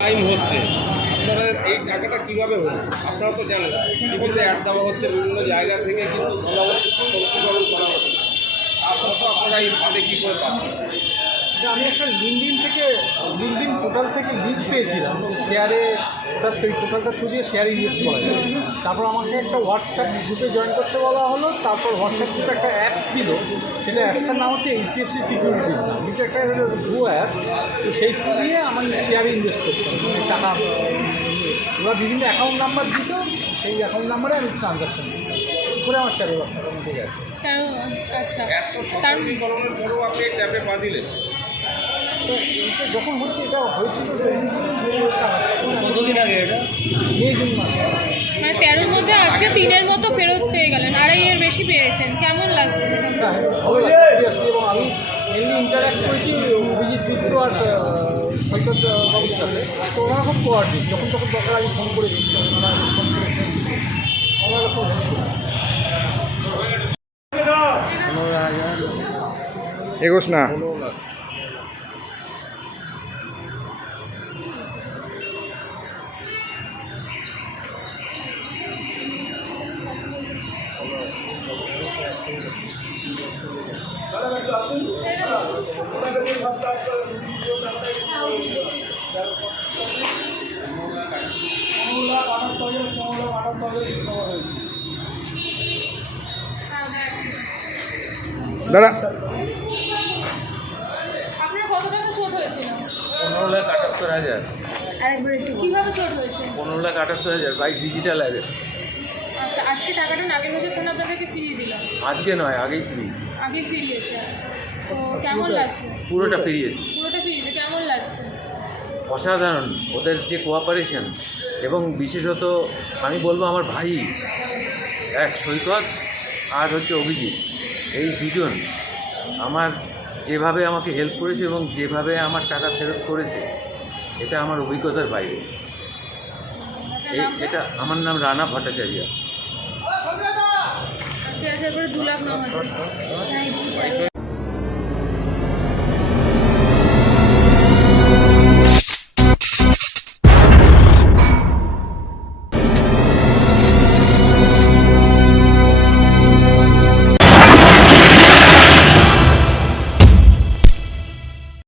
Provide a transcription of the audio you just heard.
Time হচ্ছে। আপনারা এই জায়গাটা কীভাবে হলো? আপনারা তো জানেন বিভিন্ন অ্যাড দেওয়া হচ্ছে, বিভিন্ন জায়গা থেকে কিন্তু করা হচ্ছে। তা সত্ত্বেও আপনারা এই ফাঁদে কী করে পাচ্ছেন? আমি একটা লিঙ্কডিন থেকে লিঙ্কডিন পোর্টাল থেকে লিঙ্ক পেয়েছিলাম যে শেয়ারে ওটা পোর্টালটা থ্রু দিয়ে শেয়ারে ইনভেস্ট করা যায়। তারপর আমাকে একটা হোয়াটসঅ্যাপ গ্রুপে জয়েন করতে বলা হলো তারপর হোয়াটসঅ্যাপ গ্রুপে একটা অ্যাপস দিল। সেটা অ্যাপসটার নাম হচ্ছে এইচডিএফসি সিকিউরিটিস নাম। এটা একটা ভু অ্যাপস তো সেই থ্রু দিয়ে আমি শেয়ারে ইনভেস্ট করতাম। মানে টাকা ওরা বিভিন্ন অ্যাকাউন্ট নাম্বার দিত সেই অ্যাকাউন্ট নাম্বারে আমি ট্রানজাকশন করে আমার তেরো লাখ টাকা মতো গেছে আচ্ছা। তার পরেও আপনি ট্যাপে পা দিলেন। যখন হচ্ছে এটা হয়েছিল কতদিন আগে এটা? মানে তেরোর মধ্যে আজকে তিনের মতো ফেরত পেয়ে গেলেন আড়াইয়ের বেশি পেয়েছেন। কেমন লাগছে? হ্যাঁ, এবং আমি মেনলি ইন্টারাক্ট করেছি অভিজিৎ মিত্র আর সৈকত বাবুর সাথে। তো ওনারা খুব কোয়ার্ডিক যখন তখন দরকার আমি ফোন করেছি ওনারা রেসপন্স করেছেন। ওনারা খুব এগোস না। দাঁড়া। আপনার কত টাকা চোট হয়েছিল? পনেরো লাখ আটাত্তর হাজার। কীভাবে চোট হয়েছে? পনেরো লাখ আটাত্তর হাজার বাই ডিজিটাল অ্যাপে আচ্ছা আজকে টাকাটা নাগের বাজার থানা আপনাদেরকে ফিরিয়ে আজকে নয় আগেই ফ্রি আগে ফিরিয়েছে। তো কেমন লাগছে? পুরোটা ফিরিয়েছি। পুরোটা ফিরিয়েছে কেমন লাগছে? অসাধারণ। ওদের যে কোঅপারেশন এবং বিশেষত আমি বলব আমার ভাই এক সৈকত আর হচ্ছে অভিজিৎ এই দুজন আমার যেভাবে আমাকে হেল্প করেছে এবং যেভাবে আমার টাকা ফেরত করেছে এটা আমার অভিজ্ঞতার বাইরে? এটা আমার নাম রানা ভট্টাচার্য। আসার পরে দু লাখ ন হাজার।